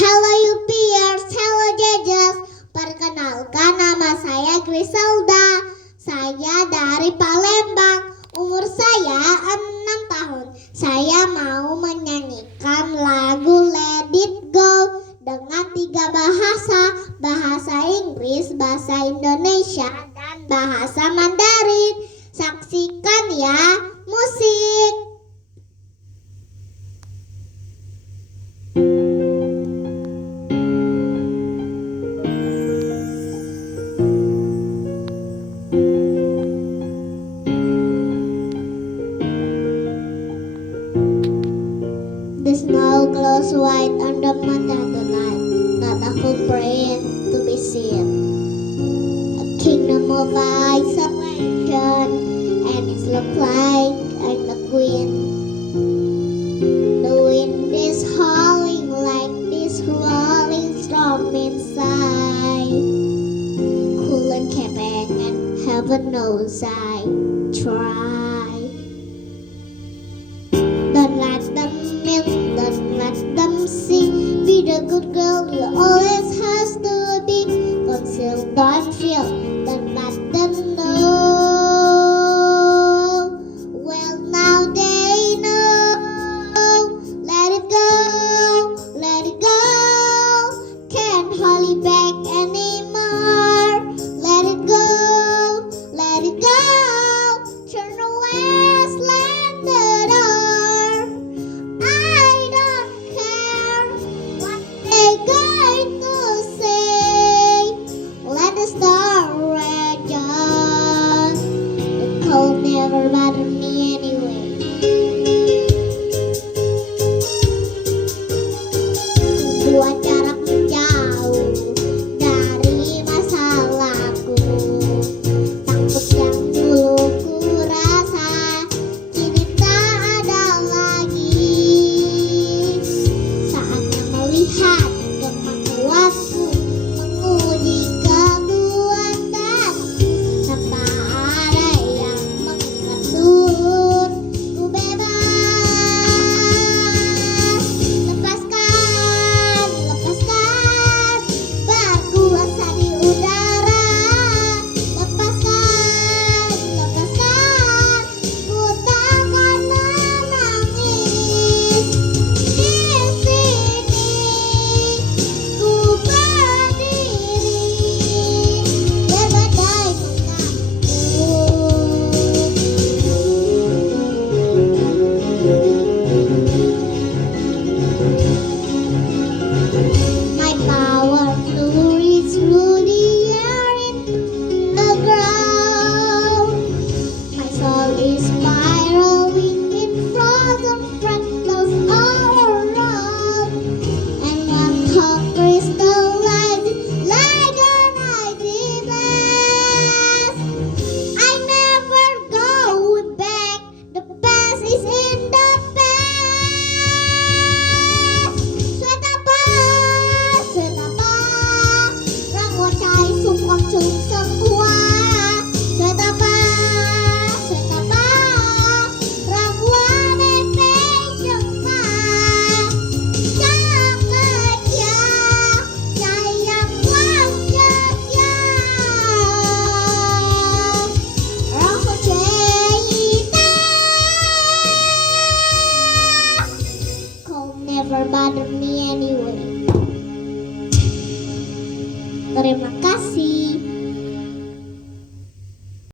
Hello you peers, hello judges. Perkenalkan nama saya Griselda. Saya dari Palembang. Umur saya 6 tahun. Saya mau menyanyikan lagu Let It Go dengan 3 bahasa. Bahasa Inggris, bahasa Indonesia, dan bahasa Mandarin. Saksikan ya, musik. The snow glows white on the mountain tonight, not a footprint to be seen. A kingdom of isolation, and it looks like I'm the queen. The wind is howling like this rolling storm inside. Couldn't keep and heaven knows I tried. Don't let them milk, don't let them sing. Be the good girl you always has to be. Conceal, don't feel, don't let them know. Well, now they know. Let it go, let it go. Can't hold it back anymore. Let it go, let it go. Turn away, slam the door. I don't care what they going to say. Let the star rage on. The cold never bothered me anyway. Buat jarak menjauh dari masalahku. Takut yang dulu ku rasa kini tak ada lagi. Saatnya melihat kemampuanku, menguji kekuatan. Tanpa ada yang mengatur, ku bebas. Lepaskan, lepaskan, berkuasa di udara. Lepaskan, lepaskan, ku takkan menangis. Di sini ku berdiri, berbadai my power to reach through the air into the ground. My soul is spiraling in frozen fractals all around. And one thought crystallizes like an icy blast. I never go back. The past is in the past. Sweat apa? Sweat apa? Rangหัวใจสุขความชุกsemua. Sweat apa? Sweat apa? Rangหัวในเพลงจังมา Jangan kerja, saya buang kerja. Rokok cerita, kau never bother me anyway. Terima kasih.